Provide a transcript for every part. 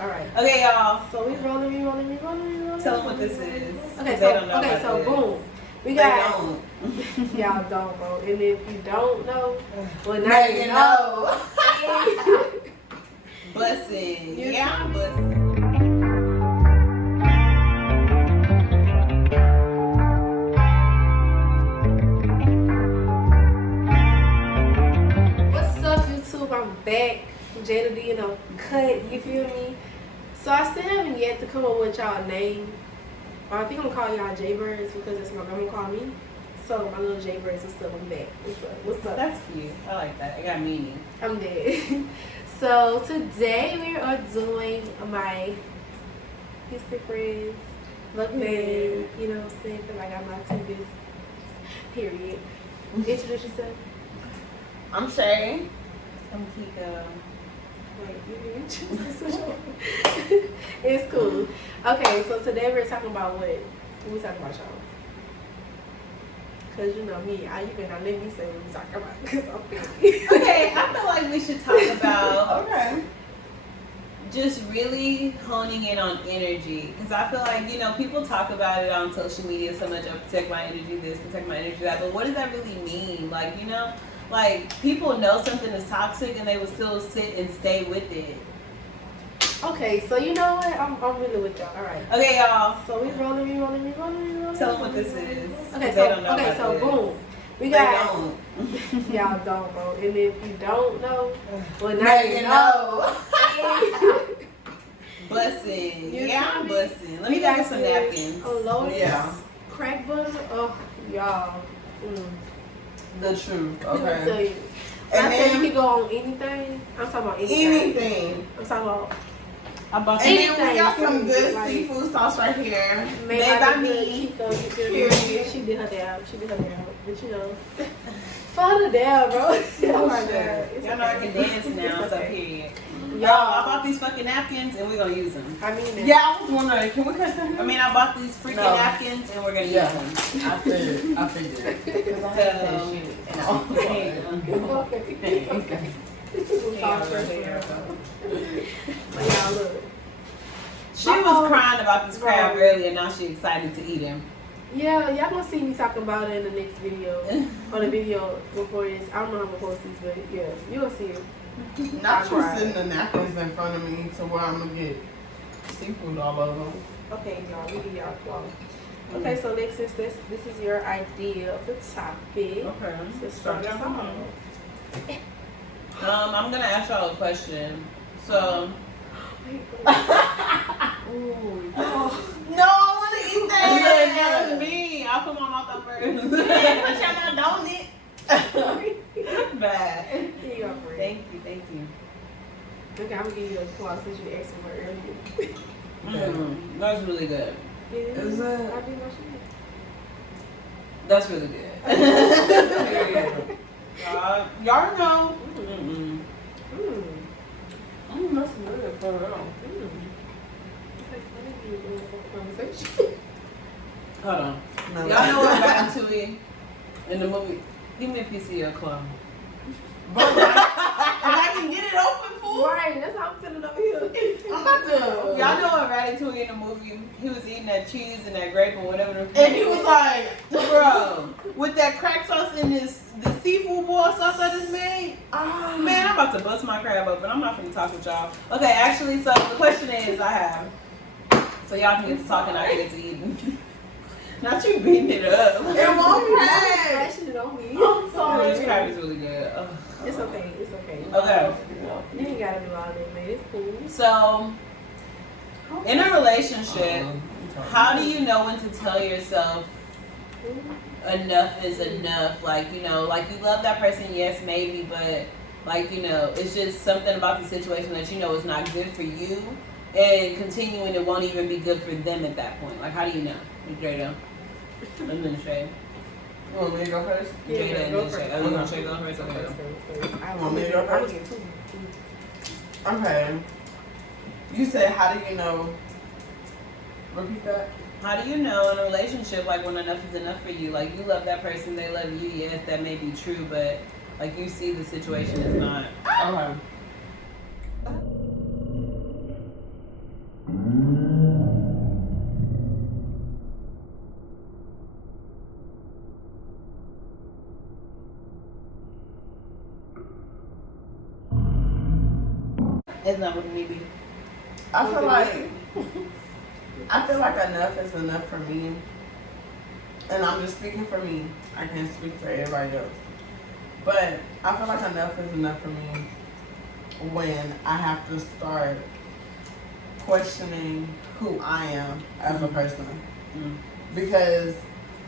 Alright. Okay, y'all. So we rolling. Tell them what this is. Okay, so boom. We got y'all don't, bro. And if you don't know, well now you know. Bussin'. Yeah, I'm bussin'. What's up, YouTube? I'm back. Jada D in a cut, you feel me? So I still haven't yet to come up with y'all name. I think I'm gonna call y'all Jaybirds because that's what my grandma called me. So my little Jaybirds and stuff, I'm back. What's up? That's cute. I like that. It got meaning. I'm dead. So today we are doing my History Friends MukBang. You know what I'm saying? Because I got my two business. Period. Introduce yourself. I'm Shay. I'm Kiko. Wait, you didn't choose this. It's cool. Okay, so today we're talking about what? What we talking about, y'all? Because you know me, you better not let me say what we talking about. Because I'm busy. Okay, I feel like we should talk about just really honing in on energy. Because I feel like, you know, people talk about it on social media so much, oh, protect my energy this, protect my energy that, but what does that really mean? Like, you know, like people know something is toxic and they will still sit and stay with it. Okay, so you know what? I'm really with y'all. All right. Okay, y'all. So we rolling. Tell them what this is. Okay, so boom. We got y'all don't, bro. And if you don't know, well now you know. Bussin'. Yeah, I'm bussin'. Let me get some napkins. Lotus crack butter. Oh, y'all. The truth. Let me tell Okay. you. I say you can go on anything. I'm talking about anything. I'm talking about. I bought and then we got some good seafood sauce right here. Made by me. Kiko, she did her dab. But you know, for the dab, bro. Oh my God. Y'all know I can dance now, so period. Y'all, I bought these fucking napkins and we're gonna use them. I mean, yeah, I was wondering, can we cut them? I mean, I bought these freaking napkins and we're gonna use them. I figured. Because I had that shit. Okay. Y'all look. She was crying about this crab earlier, now she's excited to eat him. Yeah, y'all gonna see me talking about it in the next video. Or the video before this. I don't know how I'm gonna post these, but yeah, you gonna see it. Not you sitting the napkins in front of me to where I'm gonna get seafood all over them. Okay, y'all, we give y'all claw. Okay, so Alexis, this is your idea of the topic. Okay. So start us off. I'm gonna ask y'all a question. So No, I wanna eat that. that was me. I'll put my mouth up first. Put your mouth on it. Bad. Here you go, friend. Thank you. Okay, I'm gonna give you a claw since you asked for it earlier. That's really good. Is it? I did my shit. That's really good. Y'all know. That's good for real. Hold on. No. Y'all know what Ratatouille in the movie? Give me a piece of your claw. But if I can get it open full, Right, that's how I'm feeling over here. I'm about to. Y'all know what Ratatouille in the movie? He was eating that cheese and that grape or whatever. And he was like, bro, with that crack sauce and the seafood boil sauce I just made. Man, I'm about to bust my crab open. I'm not gonna talk with y'all. Okay, actually, so the question is I have. So y'all can get to talking, I can get to eating. Not you beating it up. it won't crash. Flashing it on me. I'm sorry. This crab is really good. Ugh. It's okay. Okay. You ain't gotta do all that, man. It's cool. So, in a relationship, how do you know when to tell yourself enough is enough? Like, you know, like you love that person, yes, maybe, but like, you know, it's just something about the situation that you know is not good for you, and continuing it won't even be good for them at that point. Like, how do you know? Jada. And then Shay. You want me to go first? Yeah, Jada and go then first. Shay. Oh, you want Shay go first? Okay. I Want me to go I'm first? gonna get two. Okay. You said, how do you know? Repeat that. How do you know in a relationship, like, when enough is enough for you? Like, you love that person, they love you, yes, that may be true, but, like, you see the situation is not. Okay. that with me be. I feel like enough is enough for me. And I'm just speaking for me. I can't speak for everybody else. But I feel like enough is enough for me when I have to start questioning who I am as a person. Because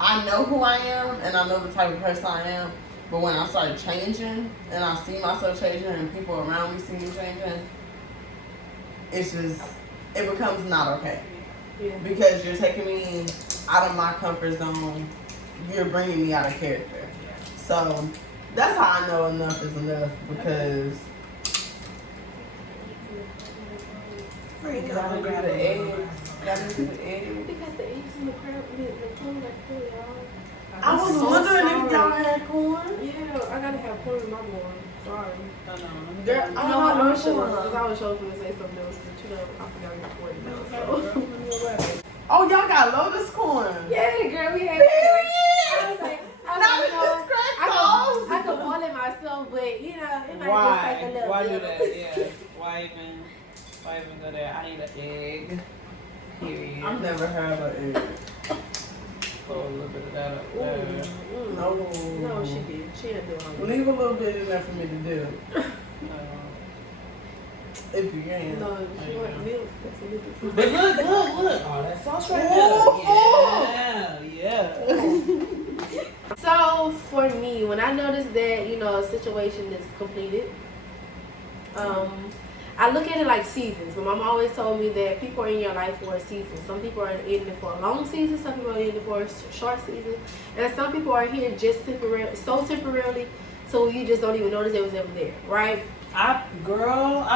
I know who I am and I know the type of person I am, but when I start changing and I see myself changing and people around me see me changing, it's just, it becomes not okay. Yeah. Because you're taking me out of my comfort zone, you're bringing me out of character. So that's how I know enough is enough, because Gotta gotta do grab the the eggs. Gotta do the eggs. They got the eggs in the crab meat and the corn like that, y'all. I was so wondering if sorry. y'all had corn. Yeah, I gotta have corn in my one. Sorry. Girl, I was sure, because I was sure going to say something else, but you know, I forgot your corn now, so. Oh, y'all got Lotus corn. Yeah, girl, we had Period. I was like, Not you with know, the scratch I could boil it myself, but you know, it might just take a little Why bit. do that? Yeah. Why even go there? I need an egg. Period. I've never had an egg. Put a little bit of that up Ooh, there. No. No, she did. She didn't do it. Leave a little bit in there for me to do. If you can. No, she want milk. That's a little bit. But look. Oh, that sauce right there. Yeah. So for me, when I notice that, you know, a situation is completed, I look at it like seasons. My mom always told me that people are in your life for a season. Some people are in it for a long season, some people are in it for a short season, and some people are here just temporarily, so you just don't even notice they was ever there, right? I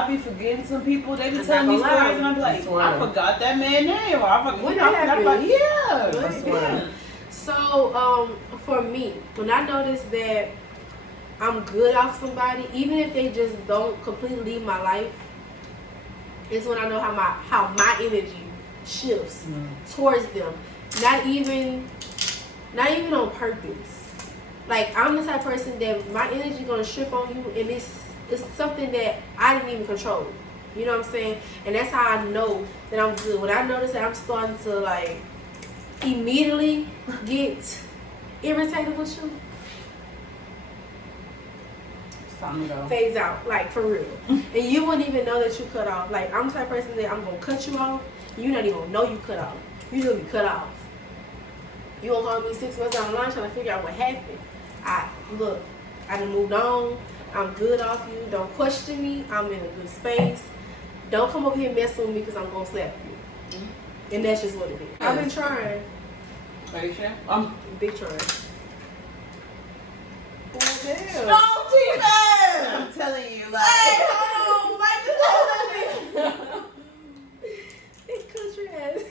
be forgetting some people. They be I'm telling not me gonna lie. stories, and I be like, I forgot that man's name. Or I When forgot. that I'm like, happened? yeah. I swear. So for me, when I notice that I'm good off somebody, even if they just don't completely leave my life, is when I know how my energy shifts towards them. Not even on purpose. Like, I'm the type of person that my energy gonna shift on you, and it's something that I didn't even control. You know what I'm saying? And that's how I know that I'm good. When I notice that I'm starting to like immediately get irritated with you, It's time to go. phase out, like for real. And you wouldn't even know that you cut off. Like, I'm the type of person that I'm gonna cut you off, you not even gonna know you cut off. You gonna be cut off. You gonna call me 6 months down the line trying to figure out what happened. I done moved on. I'm good off you. Don't question me. I'm in a good space. Don't come over here messing with me because I'm gonna slap you. And that's just what it is. I've been trying. Are you sure? Big trying. Oh, damn. No, T-Man! I'm telling you, like. Hey, hold on, like this whole Big country ass.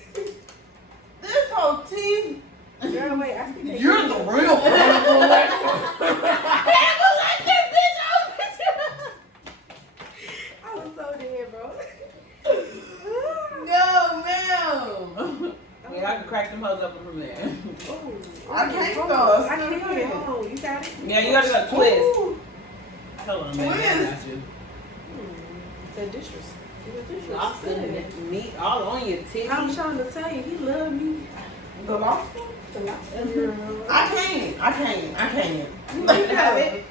This whole team. Girl, wait, I see that. You're the real I was so dead, bro. No, ma'am. Yeah, I can crack them hoes open from there. Oh, I can't hold go. on. I can't go. Oh, you got it? Yeah, you gotta go twist. Ooh. Hold on, man. I got you. The dishes. Lobster meat all on your titty. I'm trying to tell you, he love me. The lobster? The lobster. I can't. You have it.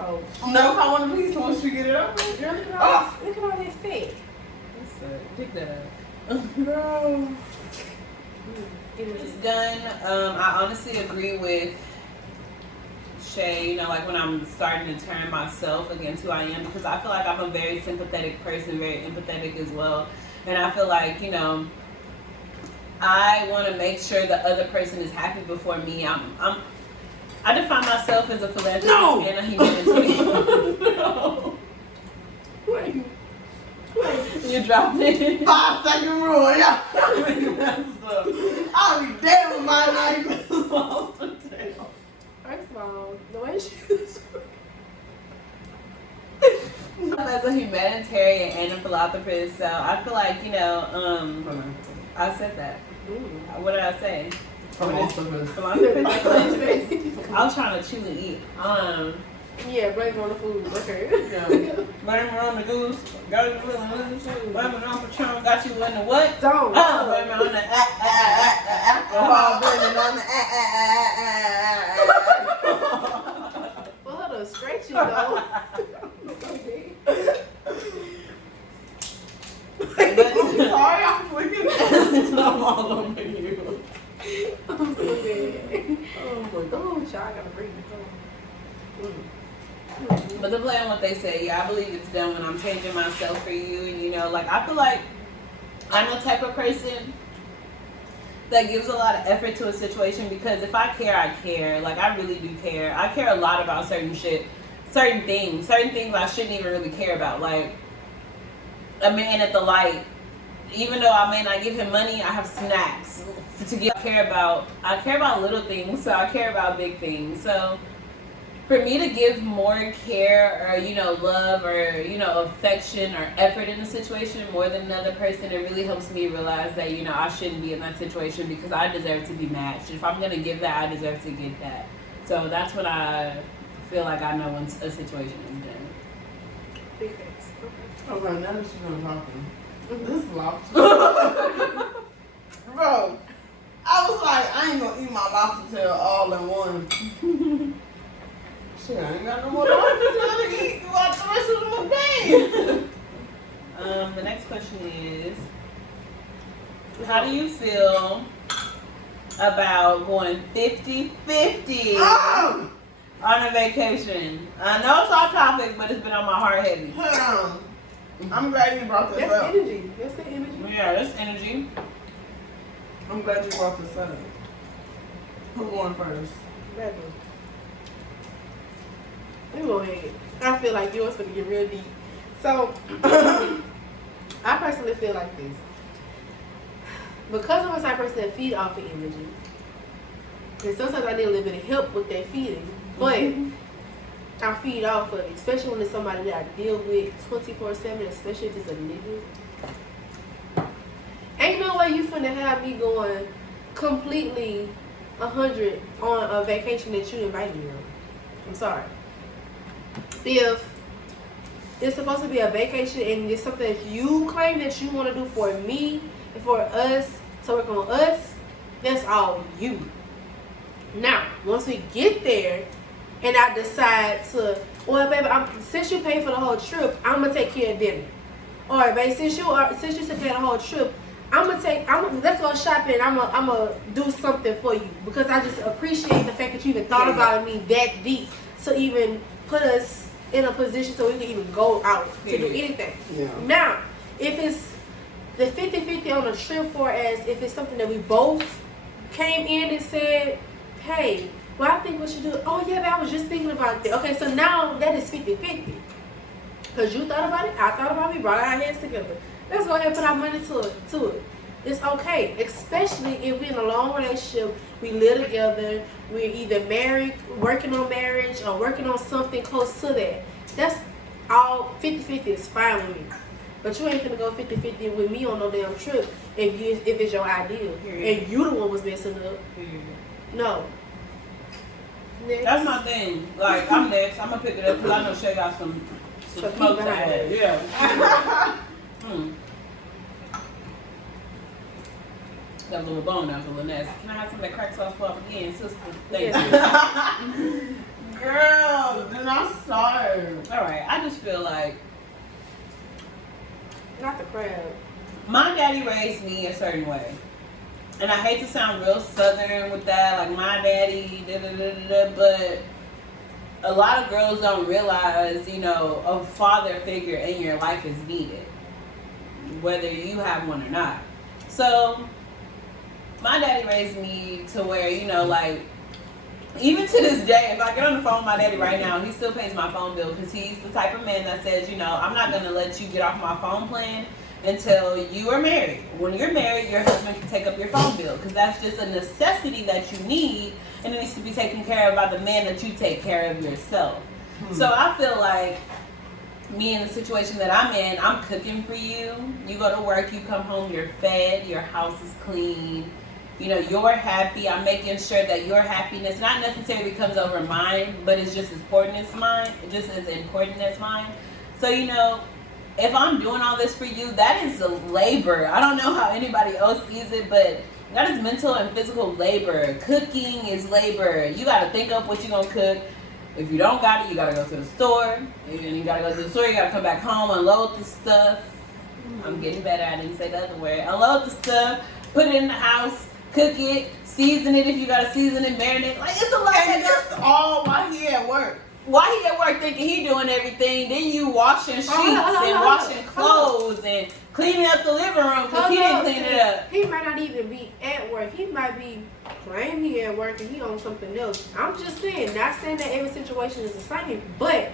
Oh. No, I want a piece once you get it up. Girl, look at all that fat. Pick that up. Girl. It's done. I honestly agree with Shay, you know, like when I'm starting to turn myself against who I am, because I feel like I'm a very sympathetic person, very empathetic as well. And I feel like, you know, I want to make sure the other person is happy before me. I define myself as a philanthropist and a humanitarian. No. Wait. You dropped it. 5-second rule, yeah. I'll be dead with my life. First of all, the way she was. As a humanitarian and a philanthropist, so I feel like, you know, I said that. What did I say? Philanthropist. Philanthropist. I was trying to chew and eat. Yeah, blame it on the food. Okay. Yeah. Blame it on the goose. Got you in the goose. Blame it on Patron. Got you in the what? Don't. Blame it on the alcohol. Blame it on the For her to scratch you though. I'm sorry, I'm flicking. I'm all over you. I'm so dead. Oh my god. Oh, child, I gotta breathe. But to play on what they say, yeah, I believe it's done when I'm changing myself for you. And, you know, like, I feel like I'm the type of person that gives a lot of effort to a situation because if I care, I care. Like, I really do care. I care a lot about certain shit, certain things I shouldn't even really care about. Like, a man at the light, even though I may not give him money, I have snacks to give. I care about little things, so I care about big things. So for me to give more care or, you know, love or, you know, affection or effort in a situation more than another person, it really helps me realize that, you know, I shouldn't be in that situation because I deserve to be matched. If I'm going to give that, I deserve to get that. So that's what I feel like I know when a situation is done. Big face. Okay, now that she's gonna talk to me. This is lobster. Bro, I was like, I ain't gonna eat my lobster tail all in one. Shit, I ain't got no more lobster tail to eat throughout the rest of the mukbang. The next question is, how do you feel about going 50-50 on a vacation? I know it's off topic, but it's been on my heart heavy. I'm glad you brought this That's up. energy. That's the energy. Yeah, that's energy. I'm glad you brought this up. Who going first? Let me go ahead. I feel like yours gonna get real deep. So, I personally feel like this. Because I'm a type of person that feed off the energy, and sometimes I need a little bit of help with that feeding, but I feed off of it, especially when it's somebody that I deal with 24/7, especially if it's a nigga. Ain't no way you finna have me going completely 100 on a vacation that you invited me on. I'm sorry. If it's supposed to be a vacation and it's something that you claim that you want to do for me and for us to work on us, that's all you. Now, once we get there and I decide to, well, baby, since you paid for the whole trip, I'm gonna take care of dinner. Or, babe, since you took care of the whole trip, let's go shopping. I'm gonna do something for you because I just appreciate the fact that you even thought about me that deep to even put us in a position so we can even go out to do anything. Yeah. Now, if it's the 50-50 on a trip, for as if it's something that we both came in and said, hey, well, I think we should do it. Oh, yeah, but I was just thinking about that. Okay, so now that is 50-50. Because you thought about it, I thought about it, we brought our heads together. Let's go ahead and put our money to it. It's okay, especially if we're in a long relationship, we live together, we're either married, working on marriage, or working on something close to that. That's all 50-50 is fine with me. But you ain't gonna go 50-50 with me on no damn trip if it's your ideal. And you the one was messing up. No. Next. That's my thing. Like, I'm next. I'm gonna pick it up because I know Shay got some smoke to add. Yeah. That little bone, that was a little nasty. Can I have some of that crack sauce flop again, sister? Thank you. Girl, do not start. Alright, I just feel like Not the crab. my daddy raised me a certain way. And I hate to sound real southern with that, like my daddy, but a lot of girls don't realize, you know, a father figure in your life is needed, whether you have one or not. So, my daddy raised me to where, you know, like, even to this day, if I get on the phone with my daddy right now, he still pays my phone bill because he's the type of man that says, you know, I'm not going to let you get off my phone plan until you are married. When you're married, your husband can take up your phone bill because that's just a necessity that you need, and it needs to be taken care of by the man that you take care of yourself. So I feel like me in the situation that I'm in, I'm cooking for you. You go to work, you come home, you're fed, your house is clean, you know, you're happy. I'm making sure that your happiness not necessarily comes over mine, but it's just as important as mine. Just as important as mine. So, you know, if I'm doing all this for you, that is a labor. I don't know how anybody else sees it, but that is mental and physical labor. Cooking is labor. You got to think up what you're going to cook. If you don't got it, you got to go to the store. And you got to go to the store. You got to come back home, unload the stuff. I'm getting better. I didn't say the other word. Unload the stuff, put it in the house, cook it, season it if you got to season it, marinate. Like, it's a lot. And that's all while he at work. Why he at work thinking he doing everything? Then you washing sheets and washing clothes and cleaning up the living room because he didn't clean it up. He might not even be at work. He might be claiming he at work and he on something else. I'm just saying, not saying that every situation is the same, but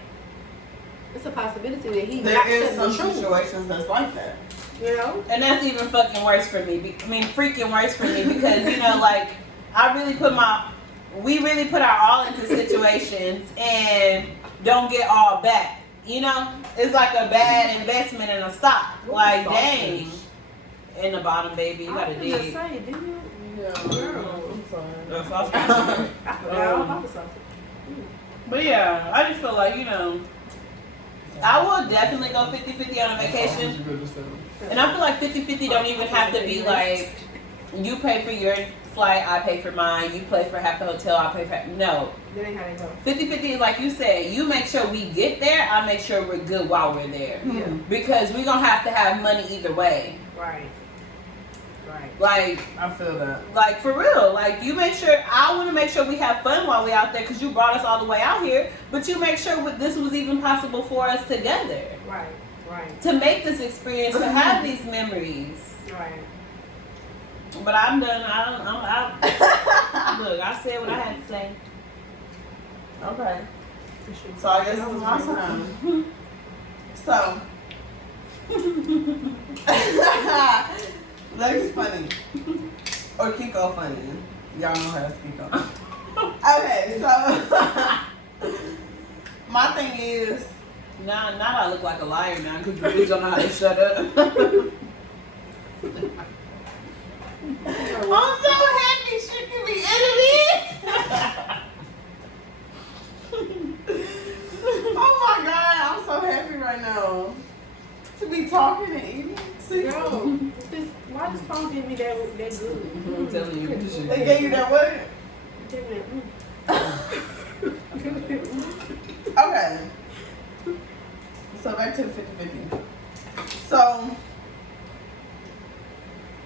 it's a possibility that he There not is telling some the truth. situations that's like that. You know? And that's even fucking worse for me. I mean, freaking worse for me because, you know, like, we really put our all into situations and don't get all back. You know? It's like a bad investment in a stock. Like, dang. In the bottom, baby. You gotta dig. Say, didn't you? Yeah, Girl. I'm sorry. That's awesome. I forgot all about the sausage. But yeah, I just feel like, you know, I will definitely go 50-50 on a vacation. And I feel like 50-50 don't even have to be like, you pay for your flight, I pay for mine, you pay for half the hotel, I pay for no. That ain't how they go. 50-50 is like you said, you make sure we get there, I make sure we're good while we're there. Yeah. Because we're going to have money either way. Right. Right. Like, I feel that. Like, for real. Like, you make sure, I want to make sure we have fun while we're out there because you brought us all the way out here, but you make sure this was even possible for us together. Right. Right. To make this experience, to have these memories. Right. But I'm done. Look, I said what I had to say. Okay. So I guess this is my time. So. Lex funny. Or Kiko funny. Y'all know how to Kiko. Okay, so. My thing is. Now I look like a liar now because you really don't know how to shut up. I'm so happy she can be edited. Oh my god, I'm so happy right now to be talking and eating. See, Yo, why this phone give me that good? I'm telling you, this shit. they gave you that what? Give me that. Okay. So back to the 50-50. So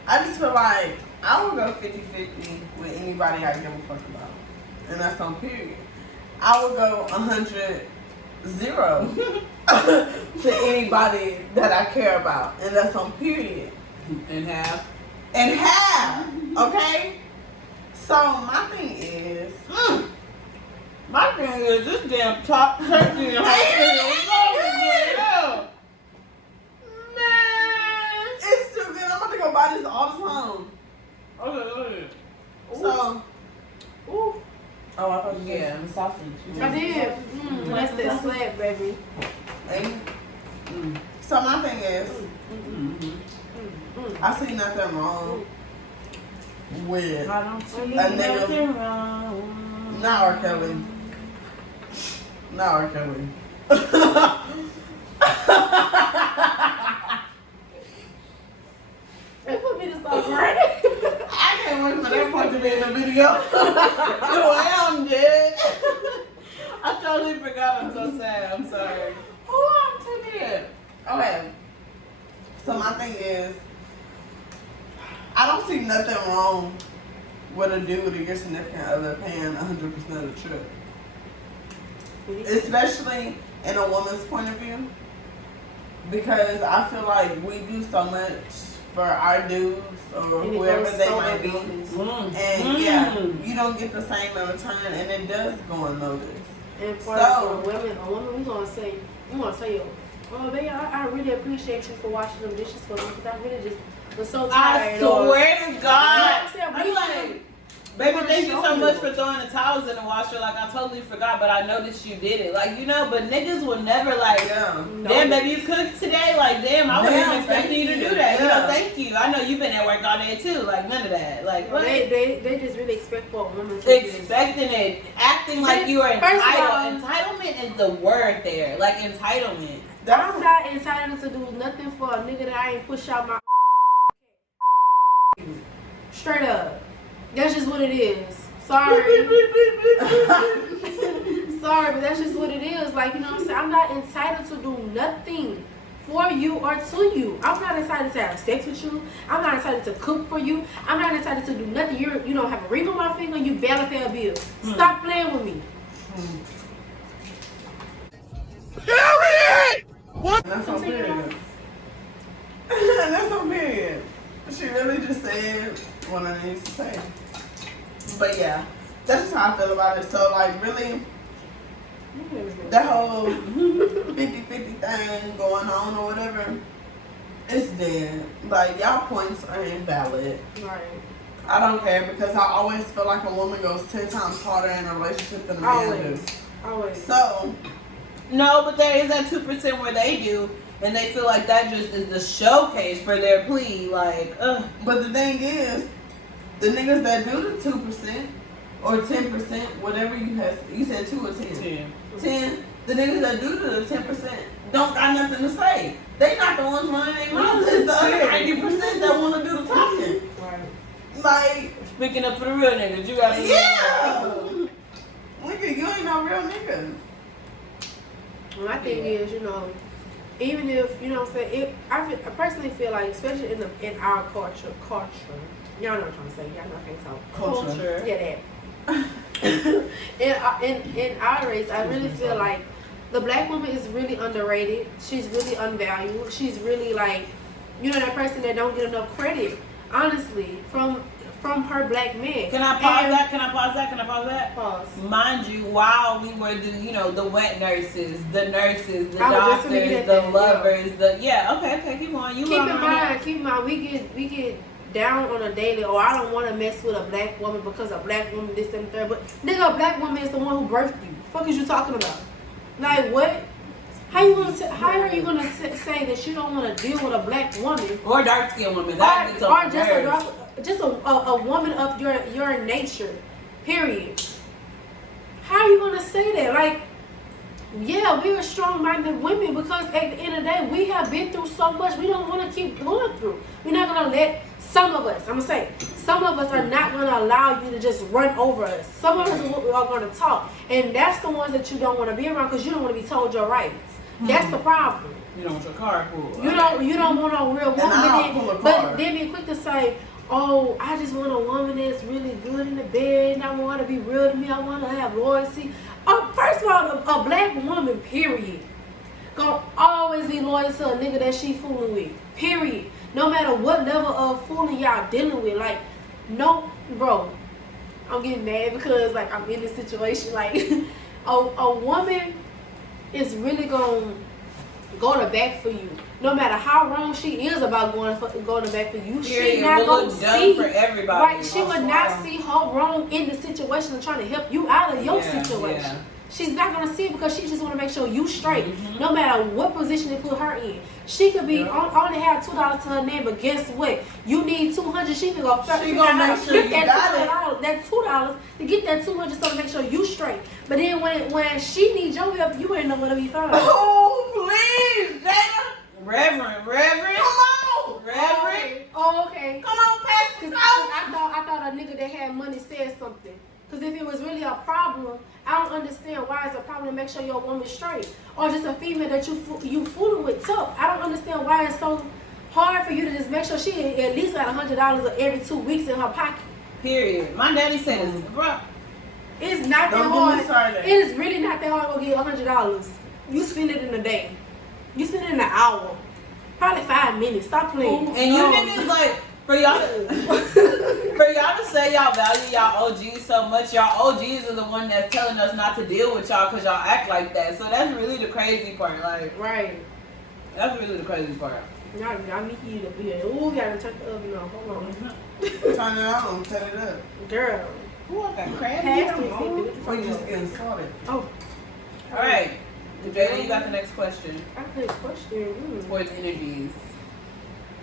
I just feel like I will go 50-50 with anybody I give a fuck about. And that's on period. I will go 100-0 to anybody that I care about. And that's on period. And half. And half. Okay? So my thing is My thing is this damn top turkey and man, it's too good. I'm about to go buy this all the time. Okay. So, Ooh, oh, I thought you Yeah. said sausage. I did. That's that slap, baby. So my thing is, I see nothing wrong with I don't see A nigga- nothing wrong. not R. Kelly. Not R. Kelly. It put me to stop running. I can't wait for that part to be in the video. Well, I'm dead. I totally forgot. I'm so sad. I'm sorry. Oh, I'm too dead. Okay. So my thing is, I don't see nothing wrong with a dude or your significant other paying 100% of the trip. Especially in a woman's point of view. Because I feel like we do so much for our dudes or And it whoever goes they so might be. unnoticed. And yeah, you don't get the same in return, and it does go unnoticed. And for So- a woman, we gonna tell you, oh baby, I really appreciate you for washing them dishes for me because I really just was so I tired. swear to God. You know what I'm saying? I'm like, Baby, thank you so much for throwing the towels in the washer. Like, I totally forgot, but I noticed you did it. Like, you know, but niggas will never, like, damn, baby, you cooked today? Like, damn, I wasn't expecting you to do that. You know, thank you. I know you've been at work all day, too. Like, none of that. Like, what? They just really expect for a woman to expecting it. Acting like you are entitled. Entitlement is the word there. Like, entitlement. I'm not entitled to do nothing for a nigga that I ain't push out my straight up. That's just what it is. Sorry. Sorry, but that's just what it is. Like, you know what I'm saying? I'm not entitled to do nothing for you or to you. I'm not entitled to have sex with you. I'm not entitled to cook for you. I'm not entitled to do nothing. You don't have a ring on my finger. You barely pay a bill. Stop playing with me. Period! What? That's on period. That's on period. She really just said what I needed to say. But yeah, that's just how I feel about it. So like really, that whole 50-50 thing going on or whatever, it's dead. Like y'all points are invalid. Right. I don't care because I always feel like a woman goes 10 times harder in a relationship than a man does. Always. So no, but there is that 2% where they do. And they feel like that just is the showcase for their plea, like, ugh. But the thing is, the niggas that do the 2% or 10%, whatever you said 2 or 10. 10. The niggas that do the 10% don't got nothing to say. They not the ones running their mouth. It's the other 90% that want to do the talking. Right. Like, speaking up for the real niggas, you gotta nigga, you ain't no real nigga. My thing is, you know, even if, you know what I'm saying, I personally feel like, especially in our culture, y'all know what I'm trying to say, y'all know I can't talk. Culture. Yeah, that. in our race, I really feel like the black woman is really underrated. She's really unvalued. She's really like, you know, that person that don't get enough credit, honestly, from her black man. Can I pause that? Can I pause that? Pause. Mind you, while we were the wet nurses, the doctors, the lovers, okay, keep on. Keep in mind, we get down on a daily, I don't want to mess with a black woman because a black woman this and third, but nigga, a black woman is the one who birthed you. Fuck is you talking about? Like what? How are you gonna say that you don't want to deal with a black woman or dark skinned woman, or just a woman of your nature, period? How are you gonna say that? Like, yeah, we are strong-minded women because at the end of the day, we have been through so much. We don't want to keep going through. We're not gonna let some of us are not gonna allow you to just run over us. Some of us are gonna talk, and that's the ones that you don't want to be around because you don't want to be told your rights. That's the problem. You don't want your car pulled. You don't want a real woman. But then be quick to say, oh, I just want a woman that's really good in the bed, and I want her to be real to me. I want to have loyalty. First of all, a black woman, period, gonna always be loyal to a nigga that she fooling with. Period. No matter what level of fooling y'all dealing with. Like, no, bro. I'm getting mad because like I'm in this situation. Like, a woman is really gonna go to bat for you. No matter how wrong she is about going to bat for you, she not gonna see for everybody. Right, she would not see her wrong in the situation and trying to help you out of your situation. Yeah. She's not gonna see it because she just want to make sure you straight, no matter what position they put her in. She could be only have $2 to her name, but guess what? You need $200. She can go. She gonna make sure you got that $2 to get that $200 so to make sure you straight. But then when she needs your help, you ain't know where to be found. Oh please, Jada. Reverend. Come on. Reverend. Oh, okay. Come on, Pastor. I thought a nigga that had money said something. Because if it was really a problem, I don't understand why it's a problem to make sure your woman's straight. Or just a female that you fooling with tough. I don't understand why it's so hard for you to just make sure she at least got $100 every 2 weeks in her pocket. Period. My daddy said this, bro. It's not that hard. It is really not that hard to get $100. You spend it in a day. You spend it in an hour. Probably 5 minutes. Stop playing. And you niggas like, for y'all to say y'all value y'all OGs so much, y'all OGs are the one that's telling us not to deal with y'all because y'all act like that. So that's really the crazy part. Like, right. That's really the crazy part. Y'all need heat up here. Ooh, gotta turn the oven on. Hold on. Turn it on, cut it up. Girl. Ooh, I got crab Pass meat me, on. Cindy. What you We talking just about? getting started. Oh. All right. Jada, you got the next question. I got this question. Towards energies.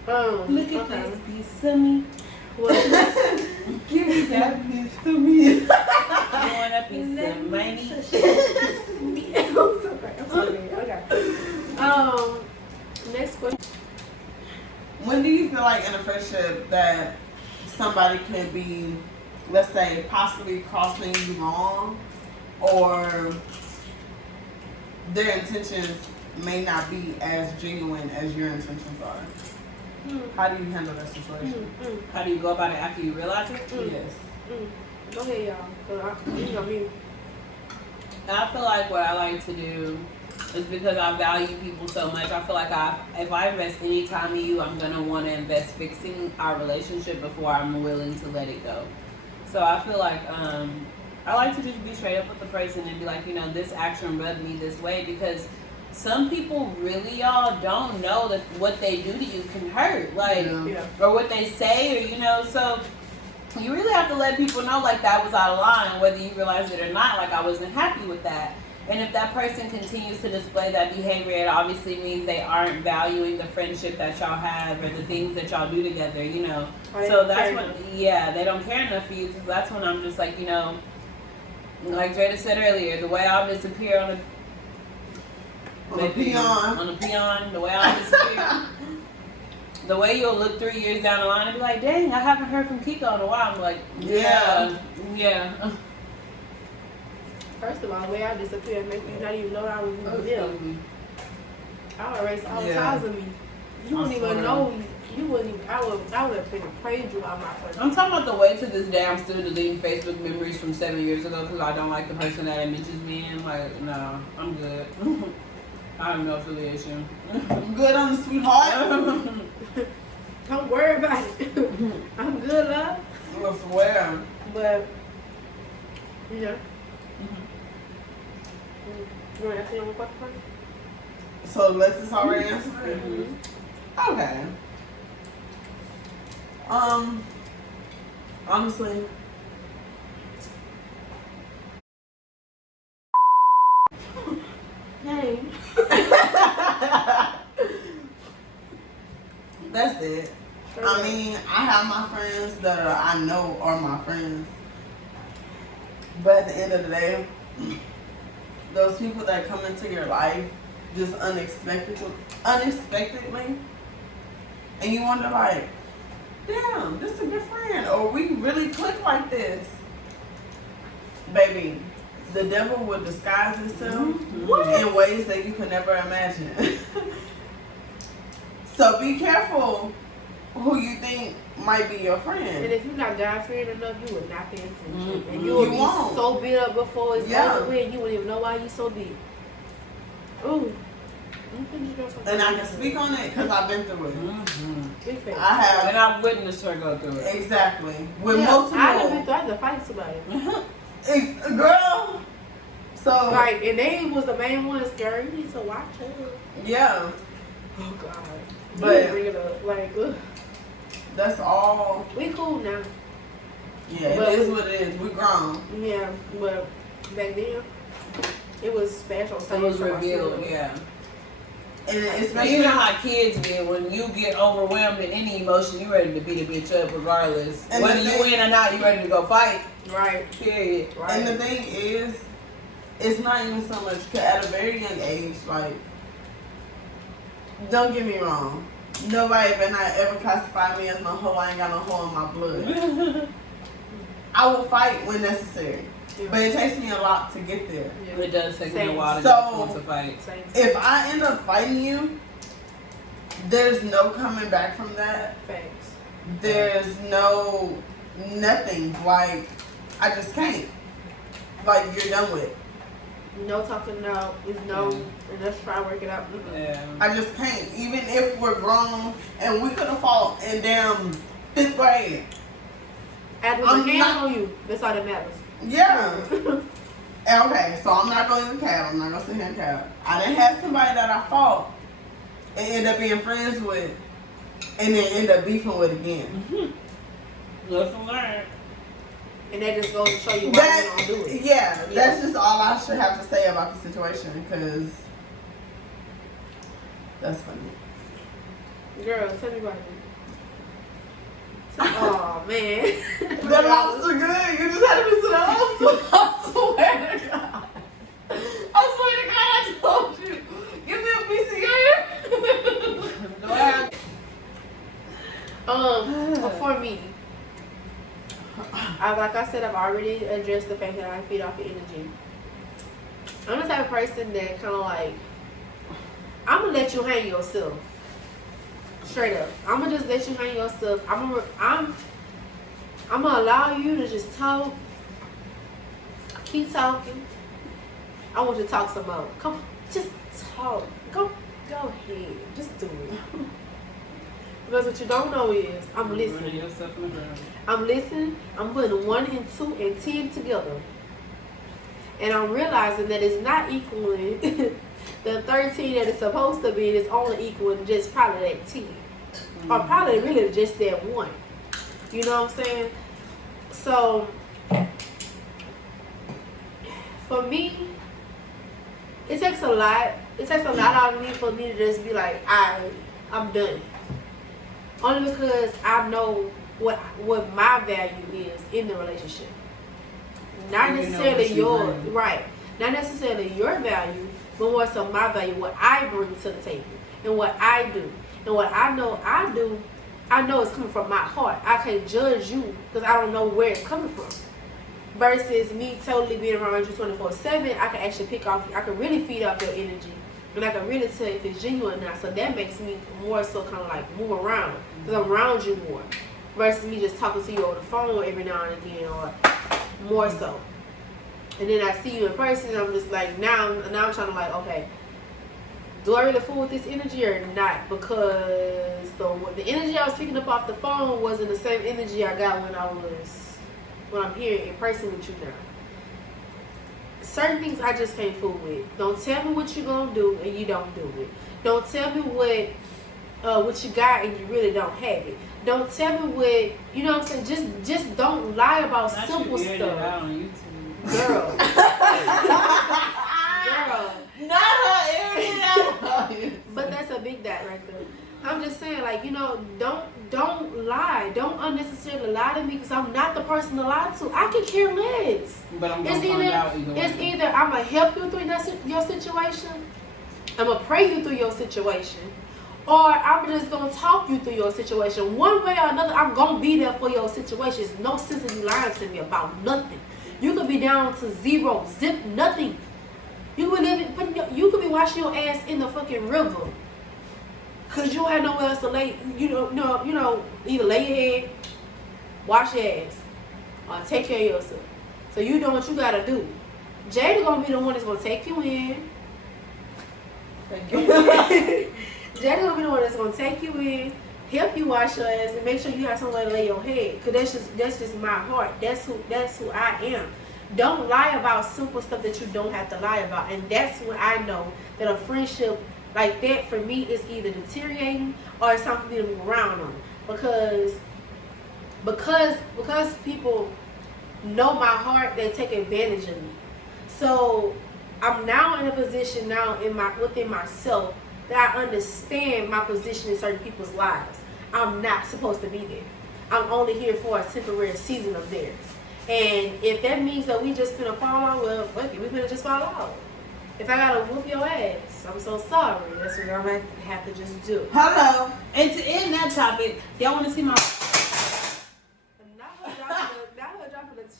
Look Look at this piece of me. Well, Give me that piece to me. You want a piece of money? I'm so sorry. I'm so bad. Okay. Next question. When do you feel like in a friendship that somebody could be, let's say, possibly crossing you wrong, or their intentions may not be as genuine as your intentions are? How do you handle that situation? How do you go about it after you realize it? Yes. Go ahead, y'all. 'Cause you know me. I feel like what I like to do is because I value people so much. I feel like if I invest any time in you, I'm gonna want to invest fixing our relationship before I'm willing to let it go. So I feel like I like to just be straight up with the person and be like, this action rubbed me this way, because some people really, y'all, don't know that what they do to you can hurt, like, or what they say, or so you really have to let people know, like, that was out of line, whether you realize it or not. Like, I wasn't happy with that. And if that person continues to display that behavior, it obviously means they aren't valuing the friendship that y'all have or the things that y'all do together, So that's when, they don't care enough for you. So that's when I'm just like, like Jada said earlier, the way I'll disappear on a peon, the way I'll disappear. The way you'll look 3 years down the line and be like, dang, I haven't heard from Kiko in a while. I'm like, yeah. First of all, the way I disappeared make you not even know I was even there. I would erase all ties of me. You wouldn't even know. You wouldn't even. I would have been praised you out my person. I'm talking about the way to this day I'm still deleting Facebook memories from 7 years ago because I don't like the person that it mentions me in. Like, no, I'm good. I have no affiliation. I'm good on the sweetheart. Don't worry about it. I'm good, love. I swear. But, You want to ask me one question? So Alexis already answered it? Okay. Honestly, Name. that's it. I mean, I have my friends that I know are my friends. But at the end of the day, those people that come into your life just unexpectedly, and you wonder like, damn, this is a good friend, or we really click like this. Baby, the devil will disguise itself in ways that you could never imagine. So be careful who you think might be your friend. And if you're not God-fearing enough, you would not pay attention. And you will be so beat up before it's over with, you wouldn't even know why you so beat. Ooh. And I can speak on it because I've been through it. I have. And I've witnessed her go through it. Exactly. With multiple. I've been through I had to fight somebody. Girl. So. Like, and they was the main one scared. You need to watch her. Yeah. Oh, God. But. Bring it up. Like, ugh. That's all. We cool now. Yeah, it is what it is. We grown. Yeah, but back then, it was special. It was revealed, yeah. And especially, you know how kids get when you get overwhelmed in any emotion, you ready to beat a bitch up regardless. And whether you win or not, you ready to go fight. Right. Period. Right. And the thing is, it's not even so much, cause at a very young age, like, don't get me wrong, nobody better not ever classify me as no hoe. I ain't got no hoe in my blood. I will fight when necessary. Yeah. But it takes me a lot to get there. Yeah. It does take me a while to fight. If I end up fighting you, there's no coming back from that. Thanks. There's no nothing. Like, I just can't. Like, you're done with. No talking now. Is no. And let's try to work it out. Yeah. I just can't. Even if we're grown and we could have fought in damn 5th grade. After I'm hand on you, that's all that matters. Yeah. Okay, so I'm not going to cap. I'm not going to sit here and cap. I didn't have somebody that I fought and end up being friends with, and then end up beefing with again. Lesson learned. And that just goes to show you why you don't do it. Yeah, that's just all I should have to say about the situation, because that's funny. Girl, tell me about it. Oh man. The lobster good. You just had to miss the lobster. I swear to God. I swear to God, I told you. Give me a piece of your For me, like I said, I've already addressed the fact that I feed off the energy. I'm the type of person that kind of like, I'm gonna let you hang yourself. Straight up, I'm gonna just let you hang yourself. I'm gonna allow you to just talk. Keep talking. I want you to talk some more. Come on, just talk. Go ahead. Just do it. Because what you don't know is, I'm listening. I'm listening. I'm putting 1 and 2 and 10 together. And I'm realizing that it's not equaling the 13 that it's supposed to be. It's only equaling just probably that 10. Or probably really just that 1. You know what I'm saying? So, for me, it takes a lot. It takes a lot out of me for me to just be like, I'm done. Only because I know what my value is in the relationship. Not necessarily yours, right? Not necessarily your value, but more so my value, what I bring to the table, and what I do, and what I know I do. I know it's coming from my heart. I can't judge you because I don't know where it's coming from. Versus me totally being around you 24/7, I can actually pick off. I can really feed off your energy. And I can really tell if it's genuine or not. So that makes me more so kind of like move around. Because I'm around you more. Versus me just talking to you over the phone every now and again. Or more so. And then I see you in person and I'm just like, now I'm trying to like, okay. Do I really fool with this energy or not? Because the energy I was picking up off the phone wasn't the same energy I got when I'm here in person with you now. Certain things I just can't fool with. Don't tell me what you're gonna do and you don't do it. Don't tell me what you got and you really don't have it. Don't tell me what, you know what I'm saying. Just don't lie about not simple stuff. On YouTube. Girl. Not her airing it out. But that's a big that right there. I'm just saying, like, you know, don't lie. Don't unnecessarily lie to me because I'm not the person to lie to. I can care less. But I'm gonna find out either I'm gonna help you through your situation, I'm gonna pray you through your situation, or I'm just gonna talk you through your situation. One way or another, I'm gonna be there for your situation. There's no sense in you lying to me about nothing. You could be down to zero, zip, nothing. You could be washing your ass in the fucking river. Cause you don't have nowhere else to lay, either lay your head, wash your ass, or take care of yourself. So you know what you gotta do. Jada gonna be the one that's gonna take you in. Jada gonna be the one that's gonna take you in, help you wash your ass, and make sure you have somewhere to lay your head. Cause that's just my heart. That's who I am. Don't lie about simple stuff that you don't have to lie about. And that's when I know that a friendship like that for me is either deteriorating or it's something to move around on. Because people know my heart, they take advantage of me. So I'm now in a position within myself that I understand my position in certain people's lives. I'm not supposed to be there. I'm only here for a temporary season of theirs. And if that means that we just finna fall out, well, fuck it, we finna just fall out. If I gotta whoop your ass, I'm so sorry. That's what I'm gonna have to just do. Hello. And to end that topic, y'all wanna see my...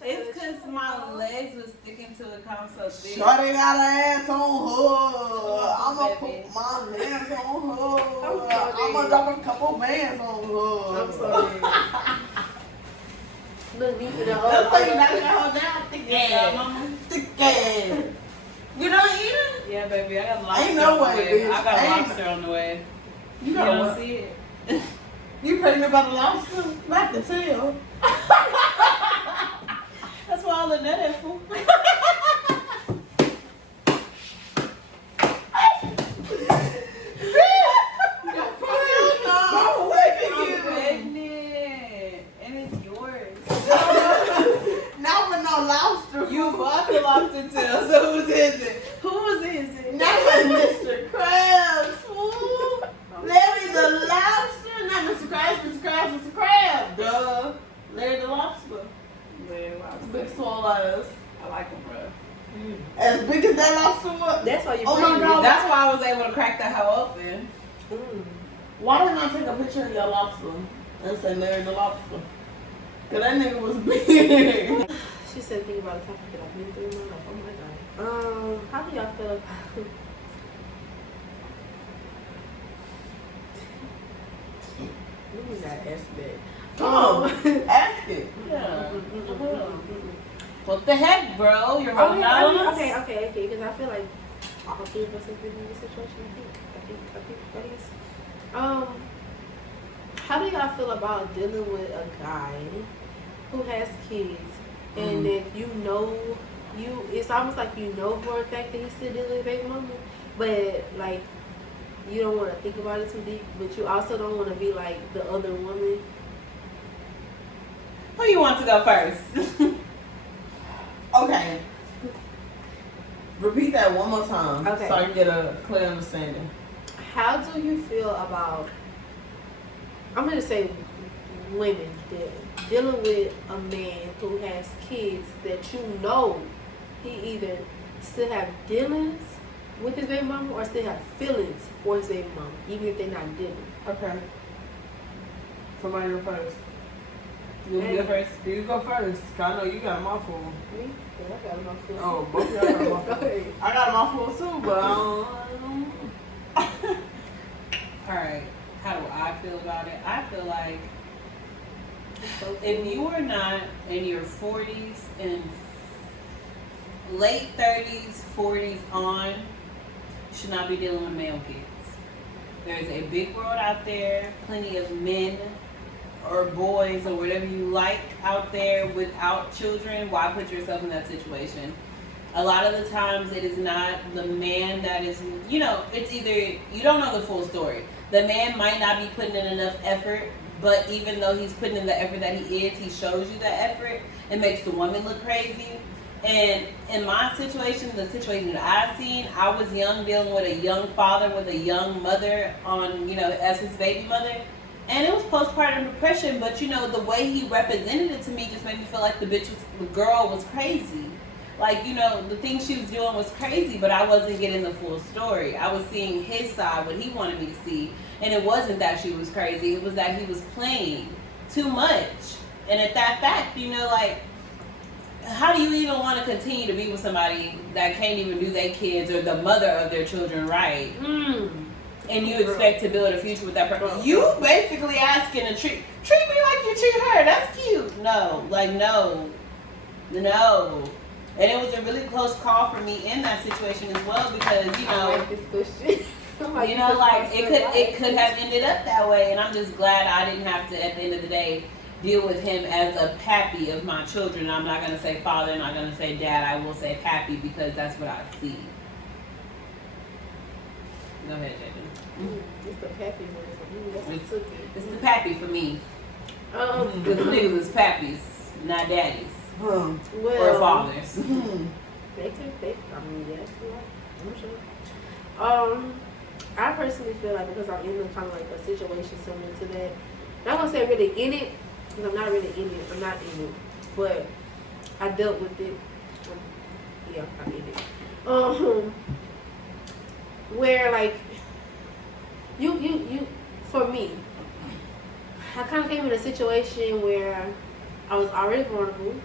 It's because my legs was sticking to the console. Shorty got her ass on her. I'ma put my hands on her. I'ma drop a couple bands on her. I'm sorry. Look deep in the hole. That's why you knock that hoe down. Thick ass, mama. Thick ass. You don't eat it? Yeah, baby. I got lobster Ain't no on the way, way. bitch. I got lobster on the way. You don't see it. You pregnant about the lobster? Not the tail. That's why all of that is for. lobster tail. So whose is it? Whose is it? Not Mr. Krabs, fool. Larry the lobster, not Mr. Krabs, Mr. Krabs, Mr. Krab. Duh. Larry the lobster. Man, lobster. Big swole eyes. I like them, bro. As big as that lobster was. That's why you. Oh my God. That's why I was able to crack that hoe open. Why didn't I take a picture of your lobster and say Larry the lobster? Cause that nigga was big. She said, think about the topic that I've been through in my life. Oh my God. How do y'all feel about? Let me not ask that. Come on, ask it. Yeah. What the heck, bro? You're holding Okay, out on us? okay. Because I feel like all three of us have been in this situation. I think that is. How do y'all feel about dealing with a guy who has kids and that it's almost like you know for a fact that he's still dealing with baby mama, but like you don't want to think about it too deep, but you also don't want to be like the other woman. Who you want to go first? Okay. Repeat that one more time. Okay. So I can get a clear understanding. How do you feel about, I'm going to say women, dealing with a man who has kids that you know he either still have dealings with his baby mama or still have feelings for his baby mama, even if they're not dealing? Okay. Somebody go first. You go first? You go first. 'Cause I know you got a mouthful. Me? Yeah, I got a mouthful. Oh, both of y'all got a mouthful. Go ahead. I got a mouthful too, but I don't. Alright, how do I feel about it? I feel like if you are not in your 40s and late 30s, 40s on, you should not be dealing with male kids. There's a big world out there, plenty of men or boys or whatever you like out there without children. Why put yourself in that situation? A lot of the times it is not the man that is, it's either, you don't know the full story. The man might not be putting in enough effort, but even though he's putting in the effort that he is, he shows you that effort. It makes the woman look crazy. And in my situation, the situation that I've seen, I was young dealing with a young father with a young mother on, as his baby mother. And it was postpartum depression, but the way he represented it to me just made me feel like the girl was crazy. Like, the things she was doing was crazy, but I wasn't getting the full story. I was seeing his side, what he wanted me to see. And it wasn't that she was crazy. It was that he was playing too much. And at that fact, how do you even want to continue to be with somebody that can't even do their kids or the mother of their children right? And you expect to build a future with that person. You basically asking to treat me like you treat her. That's cute. No. And it was a really close call for me in that situation as well because, I like this question. it could have ended up that way. And I'm just glad I didn't have to, at the end of the day, deal with him as a pappy of my children. I'm not going to say father, I'm not going to say dad. I will say pappy because that's what I see. Go ahead, Jaden. It's the pappy one. It's the pappy for me. Because niggas is pappies, not daddies. Well, or fathers. They yes, I'm sure. I personally feel like because I'm in kind of like a situation similar to that. I'm not gonna say really in it, because I'm not really in it. I'm not in it, but I dealt with it. Yeah, I'm in it. Where like you for me, I kind of came in a situation where I was already vulnerable.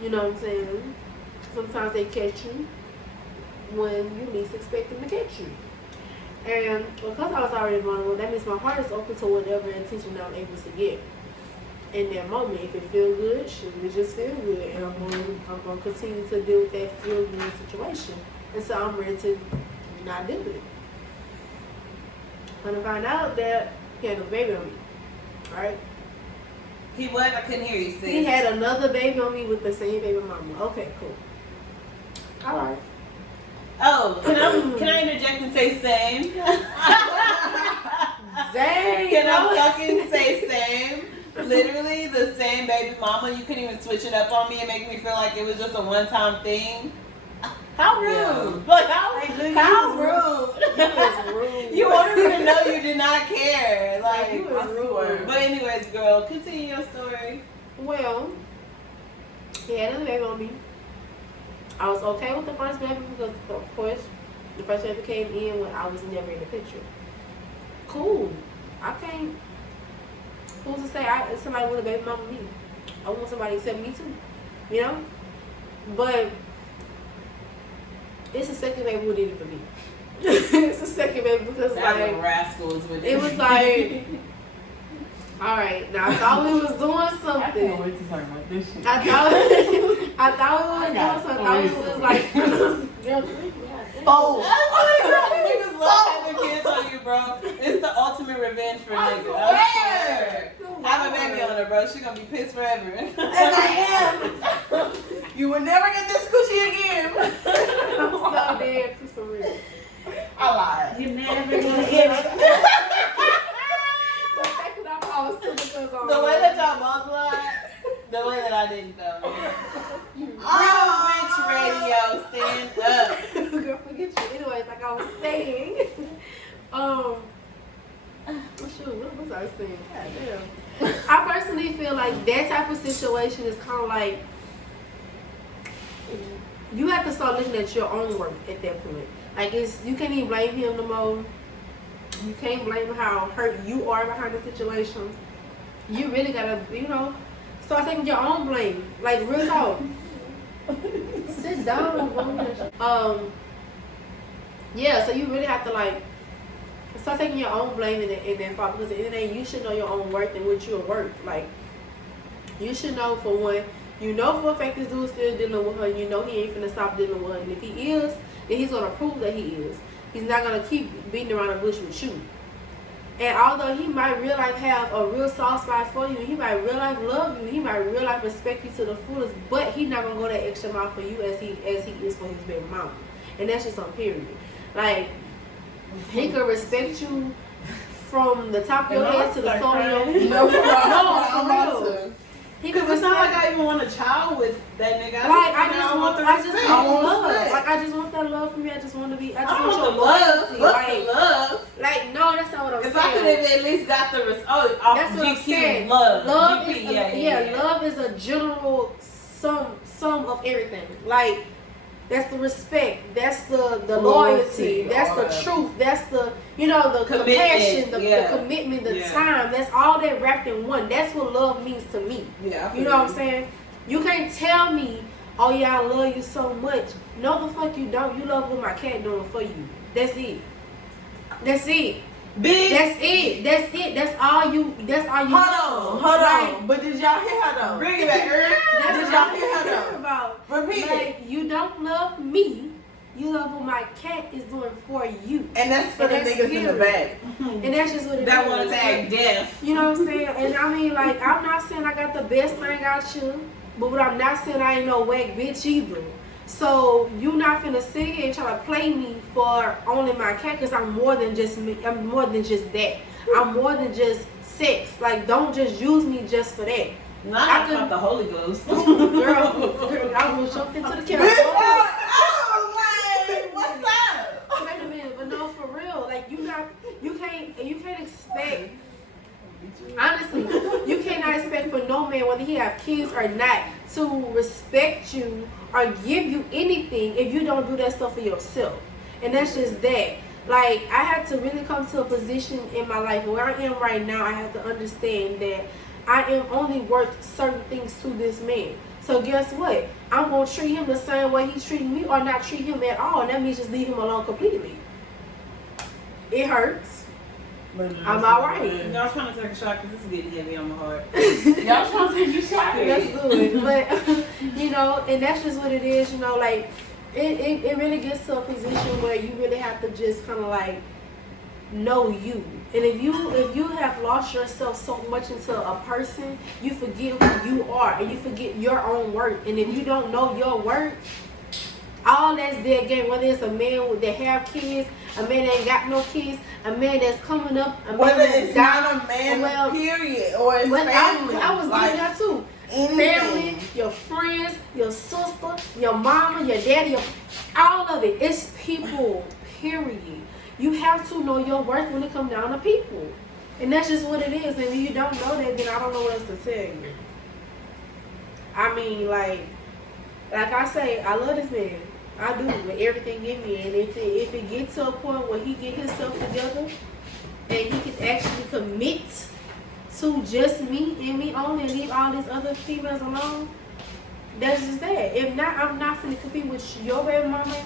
You know what I'm saying? Sometimes they catch you when you least expect them to catch you. And because I was already vulnerable, that means my heart is open to whatever attention I'm able to get in that moment. If it feels good, it just feel good. And I'm going to continue to deal with that feel good situation. And so I'm ready to not deal with it. When I find out that he had a baby on me, right? He what? I couldn't hear you say. He had another baby on me with the same baby mama. Okay, cool. All right. Oh, can I interject and say same? Dang. Can I fucking say same? literally the same baby mama. You couldn't even switch it up on me and make me feel like it was just a one-time thing. How rude! Yeah. Like how rude. You was rude. You wanted me to know you did not care. Like You was rude. But anyways, girl, continue your story. Well, he had another baby on me. I was okay with the first baby because, of course, the first baby came in when I was never in the picture. Cool. I can't. Who's to say somebody with a baby mama me? I want somebody to accept me too. You know? But it's a second baby who did it for me. It's a second baby because That's like what rascals would do. it was like, all right, now I thought we was doing I can't something. wait to talk about this shit. I thought we was doing something. I thought we was like, girl, Oh, Niggas love having kids on you, bro. It's the ultimate revenge for niggas. I swear. Have a baby on her, bro. She gonna be pissed forever. and I am. You will never get this coochie again. I'm so dead, for real. I lied. You never gonna get it. The fact that I was still because The way that y'all both lied, the way that I didn't though. Real Witch Radio, stand up. Girl, forget you. Anyways, like I was saying, shoot, what was I saying? God damn. I personally feel like that type of situation is kind of like you have to start looking at your own work at that point. Like you can't even blame him no more. You can't blame how hurt you are behind the situation. You really gotta, start taking your own blame. Like real talk. Sit down, bro. Yeah, so you really have to like start taking your own blame in that fault because at the end of the day, you should know your own worth and what you're worth. Like you should know for one, for a fact this dude's still dealing with her. You know he ain't finna stop dealing with her, and if he is, then he's gonna prove that he is. He's not gonna keep beating around the bush with you. And although he might real life have a real soft spot for you, he might real life love you, he might real life respect you to the fullest, but he's not gonna go that extra mile for you as he is for his baby mama. And that's just on period. Like he could respect you from the top of your head to the sole of your feet. No, I'm about to. He could Because it's not like respect. I even want a child with that nigga. I just want love. respect. Like I just want that love from you. I just want to be. I just I want want your the love. loyalty. Fuck Like, the love. like no, that's not what I'm If I could saying. have at least got the That's what I'm GQ saying. love. Love GP, is love is a general sum of everything. Like that's the respect, that's the loyalty, that's the truth, that's the the compassion, the commitment, the time. That's all that wrapped in one. That's what love means to me. Yeah, You know what I'm saying? You can't tell me, oh yeah, I love you so much. No, the fuck you don't. You love what my cat doing for you. That's it. That's it. Big. That's it. That's it. That's all you. Hold on. But did y'all hear her though? Bring it back. That's Did what y'all I'm hear her talking though? about. Repeat it. Like you don't love me. You love what my cat is doing for you. And that's for the And that's niggas in the back. And that's just what it is. That one tag death. You know what I'm saying? And I mean, like, I'm not saying I got the best thing out you, but what I'm not saying I ain't no whack bitch either. So you not finna sit here and try to play me for only my cat, because I'm more than just me. I'm more than just that. I'm more than just sex. Like, don't just use me just for that. Not about the Holy Ghost. Girl, I will jump into the camera. What's up? Wait a minute, but no, for real. Like, you can't expect. Honestly, you cannot expect for no man, whether he have kids or not, to respect you or give you anything if you don't do that stuff for yourself. And that's just that. Like, I had to really come to a position in my life where I am right now. I have to understand that I am only worth certain things to this man. So guess what? I'm going to treat him the same way he's treating me, or not treat him at all. And that means just leave him alone completely. It hurts. I'm alright. Y'all trying to take a shot because this is getting heavy on my heart. Y'all trying to take your shot? Let's do it. But, and that's just what it is, like, it really gets to a position where you really have to just kind of like know you. And if you have lost yourself so much into a person, you forget who you are and you forget your own worth. And if you don't know your worth, All that's dead game. Whether it's a man that have kids, a man that ain't got no kids, a man that's coming up, a man Whether that's it's down. not a man, Well, period, or it's Well, family. I was like, getting there too. anything. Family, your friends, your sister, your mama, your daddy, all of it. It's people, period. You have to know your worth when it comes down to people. And that's just what it is. And if you don't know that, then I don't know what else to tell you. I mean, like I say, I love this man. I do, with everything in me. And if it gets to a point where he get himself together and he can actually commit to just me and me only and leave all these other females alone, that's just that. If not, I'm not finna compete with your baby mama.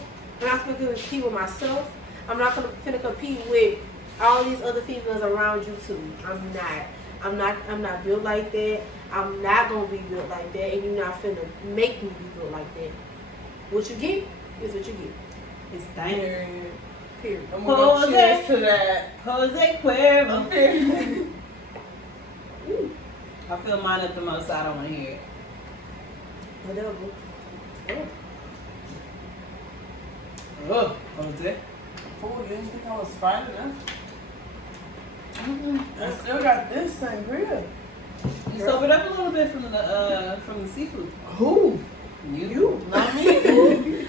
I'm not finna compete with myself. I'm not finna compete with all these other females around you too. I'm not built like that. I'm not gonna be built like that, and you're not finna make me be built like that. What you get is what you get. It's dangerous. Period. I'm gonna cheers to that. Jose Cuervo. I feel mine up the most, so I don't want to hear it. Whatever. Oh, Jose. Fool, you didn't think I was fine enough? I still got this sangria. You sobered up a little bit from the seafood. Who? You. Not me.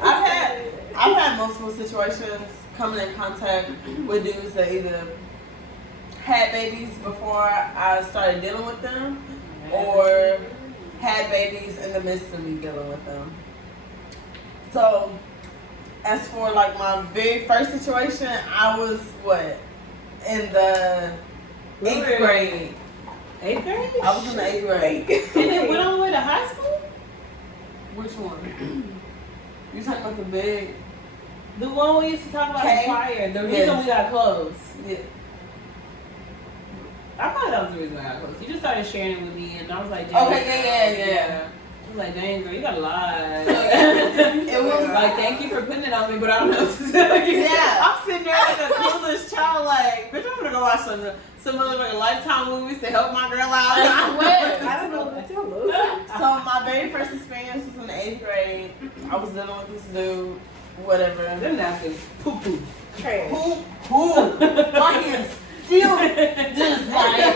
I've had multiple situations coming in contact with dudes that either had babies before I started dealing with them, or had babies in the midst of me dealing with them. So, as for like my very first situation, I was in the 8th grade. 8th grade? I was in the 8th grade. And it went all the way to high school? Which one? You talking about the big? The one we used to talk about K? prior. The reason we got close. Yeah. I thought that was the reason we got close. You just started sharing it with me, and I was like, Okay, yeah. I was like, dang, girl, you got a lot. It was like, thank you for putting it on me, but I don't know what to tell you. Yeah. I'm sitting there like a clueless child, like, bitch, I'm gonna go watch some motherfucking Lifetime movies to help my girl out. I swear. I don't know what to tell them. So my very first experience was in the 8th grade. I was dealing with this dude, whatever. Them napkins, poo-poo. Trash. Who? My hands still just like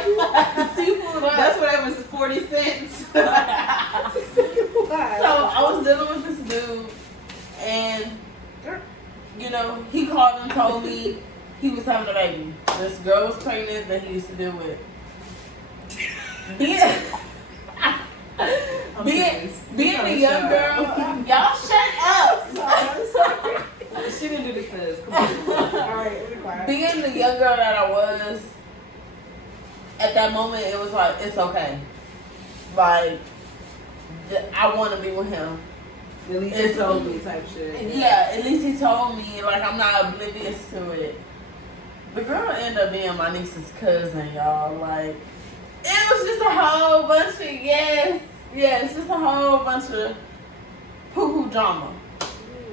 seafood. That's what it was, 40 cents. So I was dealing with this dude, and he called and told me he was having a baby. This girl was pregnant that he used to deal with. Being a young girl, y'all shut up. Sorry. She didn't do this to us. Come on. Alright, let me quiet. Being the young girl that I was, at that moment, it was like, it's okay. Like, I want to be with him. At least he told me type shit. Yeah, at least he told me, like, I'm not oblivious to it. The girl ended up being my niece's cousin, y'all. Like, it was just a whole bunch of, it's just a whole bunch of poo-poo drama.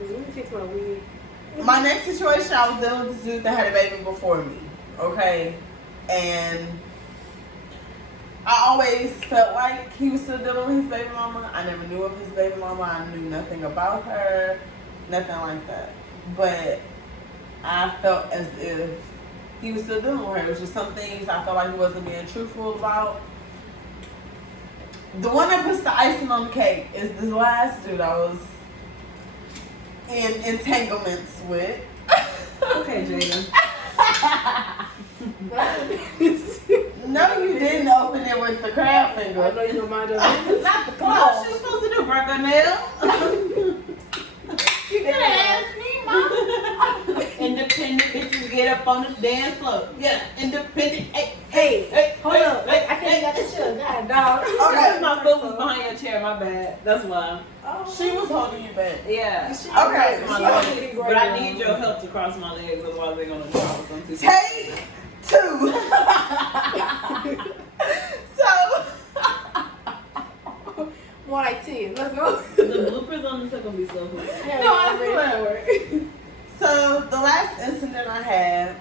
Let me fix my wig. My next situation, I was dealing with this dude that had a baby before me, okay? And I always felt like he was still dealing with his baby mama. I never knew of his baby mama. I knew nothing about her, nothing like that. But I felt as if he was still dealing with her. It was just some things I felt like he wasn't being truthful about. The one that puts the icing on the cake is this last dude I was in entanglements with. Okay, Jada. No, you didn't open it with the crab I finger. know you don't mind us. Not the What claw. she was supposed to do, break her nail? You could have asked me, Mom. Independent bitches get up on the dance floor. Yeah, independent. Hey, Hold up. I can't got this shit. God, dog. Okay. My foot was behind your chair, my bad. That's why. She was holding you back. Yeah. Okay. My legs. But I need your help to cross my legs, otherwise they're gonna drop something. Take 2. So, More like 10. Let's go. The bloopers on this are gonna be so cool. No, I swear. So the last incident I had,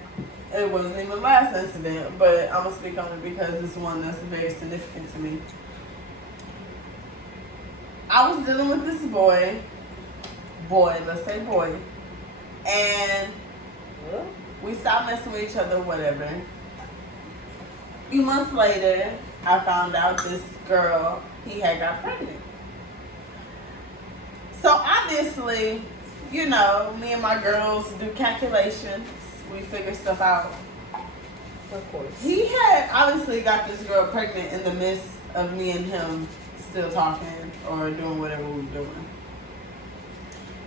it wasn't even the last incident, but I'm gonna speak on it because it's one that's very significant to me. I was dealing with this boy, let's say boy, and we stopped messing with each other, whatever. A few months later, I found out this girl, he had got pregnant. So obviously, you know, me and my girls do calculations. We figure stuff out. Of course. He had obviously got this girl pregnant in the midst of me and him still talking or doing whatever we were doing.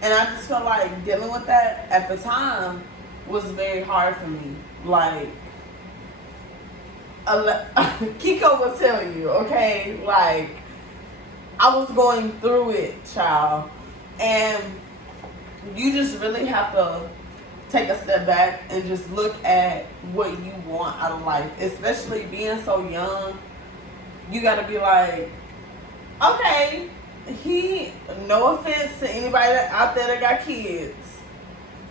And I just felt like dealing with that at the time was very hard for me. Like, Kiko will tell you, okay? Like, I was going through it, child. And you just really have to take a step back and just look at what you want out of life. Especially being so young, you gotta be like, okay, no offense to anybody out there that got kids.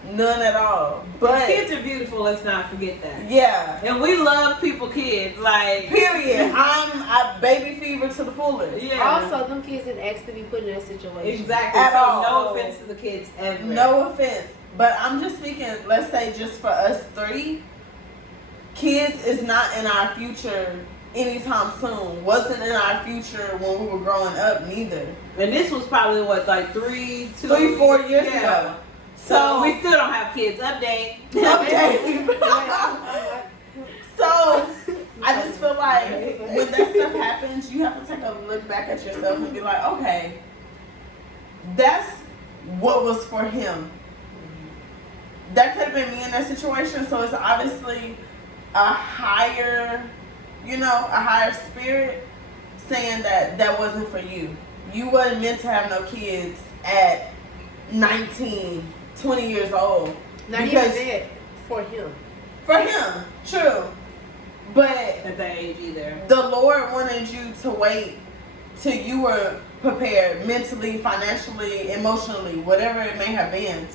None at all. But kids are beautiful, let's not forget that. Yeah. And we love people kids, like period. I baby fever to the fullest. Yeah. Also, them kids didn't ask to be put in that situation. Exactly. At all. No offense to the kids ever. No offense. But I'm just speaking, let's say just for us three, kids is not in our future anytime soon. Wasn't in our future when we were growing up neither. And this was probably what, like 4 years ago. So we still don't have kids. Update. So I just feel like when that stuff happens, you have to take a look back at yourself and be like, okay, that's what was for him. That could have been me in that situation. So it's obviously a higher spirit saying that wasn't for you. You wasn't meant to have no kids at 19, 20 years old. Not even that for him. For him, true. But at that age either. The Lord wanted you to wait till you were prepared mentally, financially, emotionally, whatever it may have been.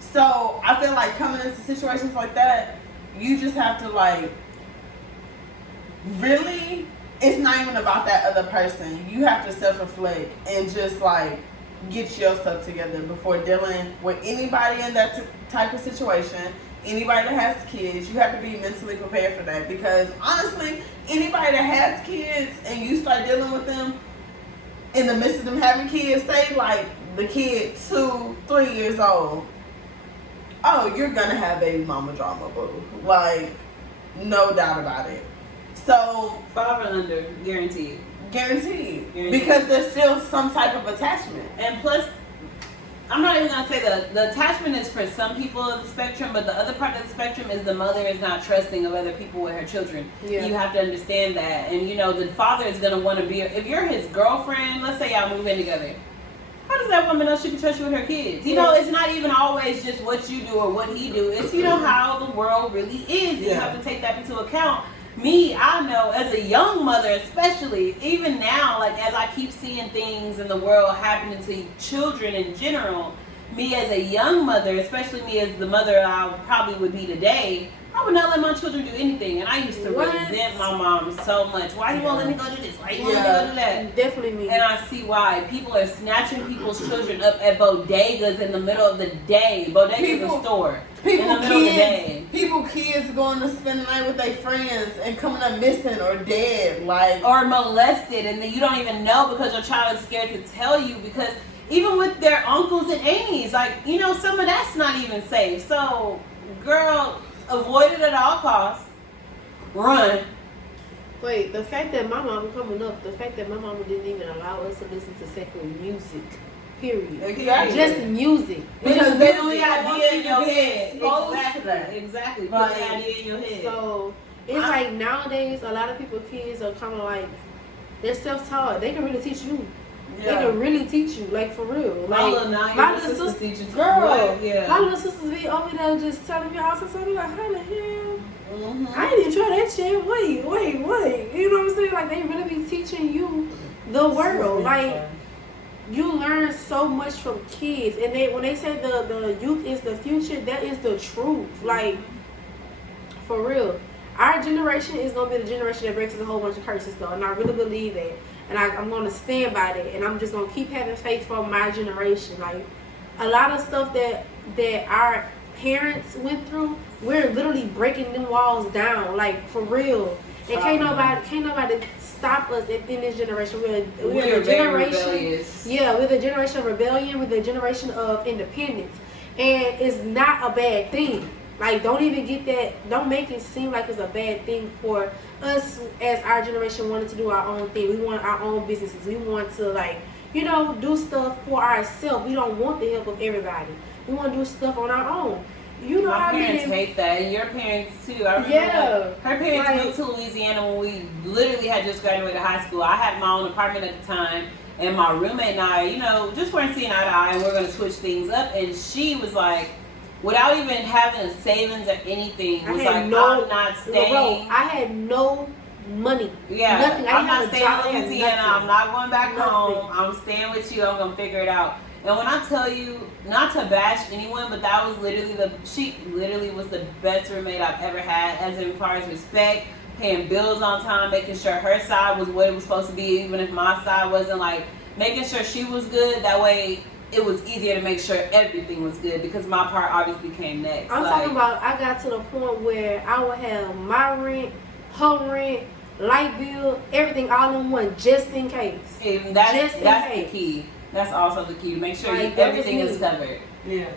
So I feel like coming into situations like that, you just have to like really, it's not even about that other person. You have to self-reflect and just like get yourself together before dealing with anybody in that type of situation. Anybody that has kids, you have to be mentally prepared for that, because honestly, anybody that has kids and you start dealing with them in the midst of them having kids, say like the kid 2-3 years old, oh, you're gonna have baby mama drama, boo. Like, no doubt about it. So 5 or under, guaranteed. Guaranteed. Because there's still some type of attachment. And plus, I'm not even gonna say the attachment is for some people of the spectrum, but the other part of the spectrum is the mother is not trusting of other people with her children. Yeah. You have to understand that. And the father is gonna want to be, if you're his girlfriend, let's say y'all move in together, how does that woman know she can trust you with her kids? It's not even always just what you do or what he do. It's how the world really is. You have to take that into account. Me, I know as a young mother, especially, even now, like as I keep seeing things in the world happening to children in general, me as a young mother, especially me as the mother I probably would be today, I would not let my children do anything. And I used to resent my mom so much. Why you won't let me go do this? Why you won't let me go do that? Definitely me. And I see why. People are snatching people's children up at bodegas in the middle of the day. Bodega is a store. People kids going to spend the night with their friends and coming up missing or dead, or molested, and then you don't even know because your child is scared to tell you, because even with their uncles and aunties, some of that's not even safe. So, girl, avoid it at all costs. Run. Wait, the fact that my mama coming up, the fact that my mama didn't even allow us to listen to secular music. Period. Exactly. Just music. Because they don't have idea in your head. Exactly. Put the idea in your head. So it's like nowadays a lot of people kids are kinda like they're self-taught. They can really teach you. Yeah. They can really teach you, like for real. Like my little sister, girl, my little sisters be over there just telling me all sorts of stuff. Like, how the hell? Mm-hmm. I didn't even try that shit. Wait. You know what I'm saying? Like they really be teaching you the world. Like you learn so much from kids, and when they say the youth is the future, that is the truth. Like for real. our generation is gonna be the generation that breaks a whole bunch of curses though, and I really believe that, and I'm gonna stand by that, and I'm just gonna keep having faith for my generation. Like a lot of stuff that our parents went through, we're literally breaking them walls down, like for real. And can't nobody stop us in this generation. We're a generation. Yeah, we're the generation of rebellion. We're the generation of independence, and it's not a bad thing. Like, don't even get that. Don't make it seem like it's a bad thing for us as our generation wanted to do our own thing. We want our own businesses. We want to, like, you know, do stuff for ourselves. We don't want the help of everybody. We want to do stuff on our own. You know, my parents hate that, and your parents too. I remember her parents moved to Louisiana when we literally had just graduated high school. I had my own apartment at the time, and my roommate and I, you know, just weren't seeing eye to eye, and we're going to switch things up. And she was like, without even having a savings or anything, was like, I'm not staying. Bro, I had no money. Yeah, nothing. I'm not staying in Louisiana. I'm not going back home. I'm staying with you. I'm going to figure it out. And when I tell you, not to bash anyone, but that was she literally was the best roommate I've ever had, as in far as respect, paying bills on time, making sure her side was what it was supposed to be, even if my side wasn't, like, making sure she was good. That way it was easier to make sure everything was good, because my part obviously came next. I'm talking about, I got to the point where I would have my rent, her rent, light bill, everything all in one, just in case. And that's the key. That's also the key, to make sure everything is covered. Yeah.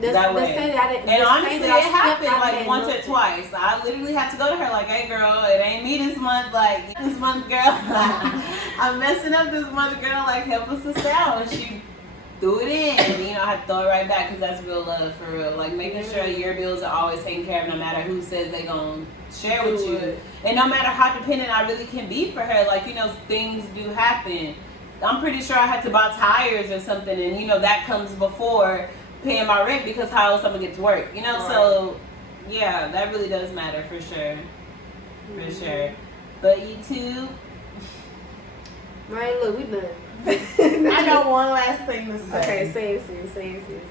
That way. And honestly, it happened like once or twice. I literally had to go to her like, hey girl, it ain't me this month. Like, this month, girl, I'm messing up this month, girl. Like, help us to sell. And she threw it in. And, you know, I had to throw it right back, because that's real love, for real. Like, making sure your bills are always taken care of, no matter who says they gonna share with you. And no matter how dependent I really can be for her. Like, you know, things do happen. I'm pretty sure I had to buy tires or something, and you know that comes before paying my rent, because how else I'm gonna get to work, you know? Right. So yeah, that really does matter, for sure. For sure. But YouTube, right, look, we done. I got one last thing to say. Okay, say it, sis.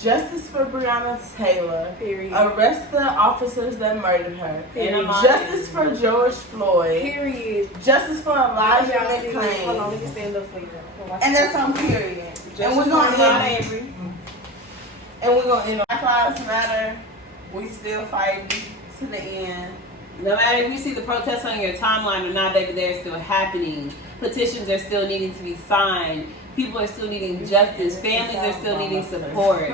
Justice for Breonna Taylor. Period. Arrest the officers that murdered her. Period. Justice for George Floyd. Period. Justice for Elijah McClain. Hold on, let me stand up for you. And that's on period. And we're going to end. And we're going to end. Black Lives Matter. We still fighting to the end. No matter if you see the protests on your timeline or not, baby, they're still happening. Petitions are still needing to be signed. People are still needing justice. Families are still needing support.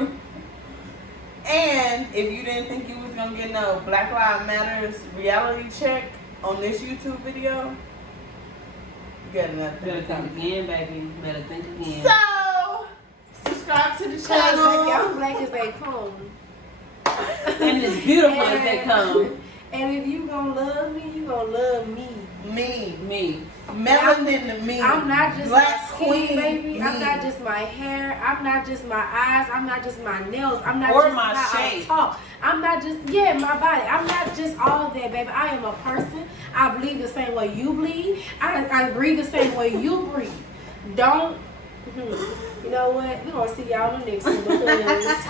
And if you didn't think you was going to get no Black Lives Matters reality check on this YouTube video, you got another thing. Better think again, baby. Better think again. So, subscribe to the channel. I'm black as they come. And as beautiful as they come. And if you gonna love me, you gonna love me. Me. Melanin to me. I'm not just Black my skin, queen, baby. me. I'm not just my hair. I'm not just my eyes. I'm not just my nails. I'm not or just my how shape. I talk. I'm not just, my body. I'm not just all that, baby. I am a person. I bleed the same way you bleed. I breathe the same way you breathe. Don't, you know what? We're going to see y'all in the next one, because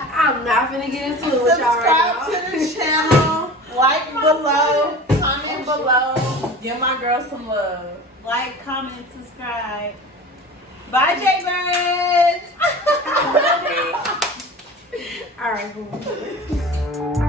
I'm not going to get into it with y'all right now. Subscribe to the channel. Like below. Comment below. Give my girl some love. Like, comment, subscribe. Bye, Jaybirds. All right, boom.